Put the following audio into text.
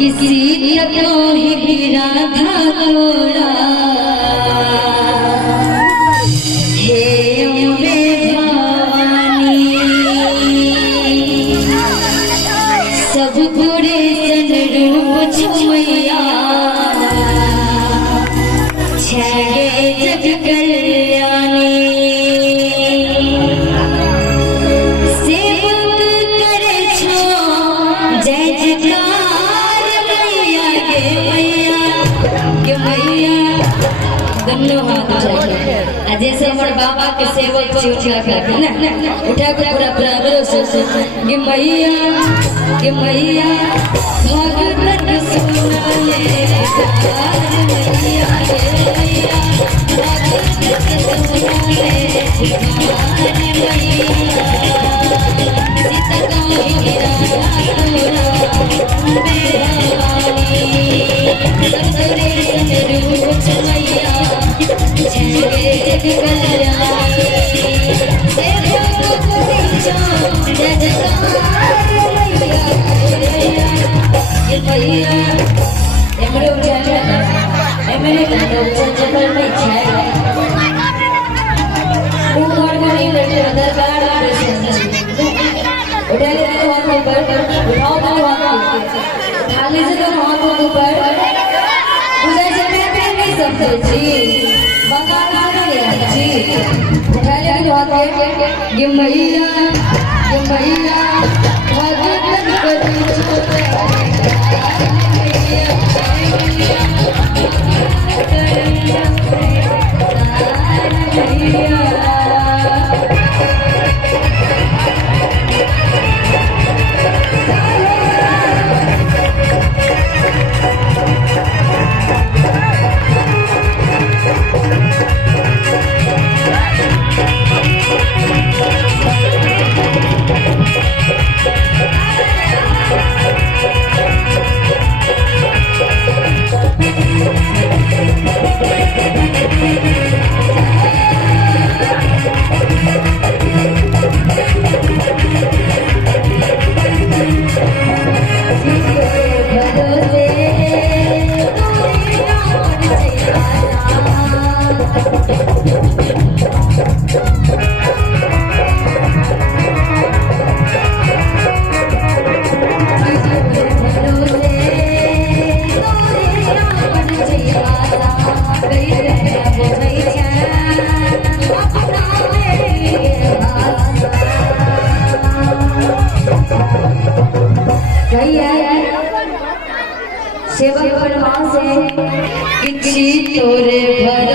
किसी को ही राधा तोड़ा हे अम्बे भवानी सब पूरे सनरूप छमैया छगे जग कल्याणी सेवक करे छो जय जयकार मैया के मैया दोनों हाथ उठाइए। जैसे हमारे बाबा के सेवक को उठा कर ना उठा कर पूरा बराबर से के मैया भगतन सुना ले मैया भगतन सुना ले सीता गौरी ये मैया भगतन करी सेवक परमात्मा से किसी तोरे भर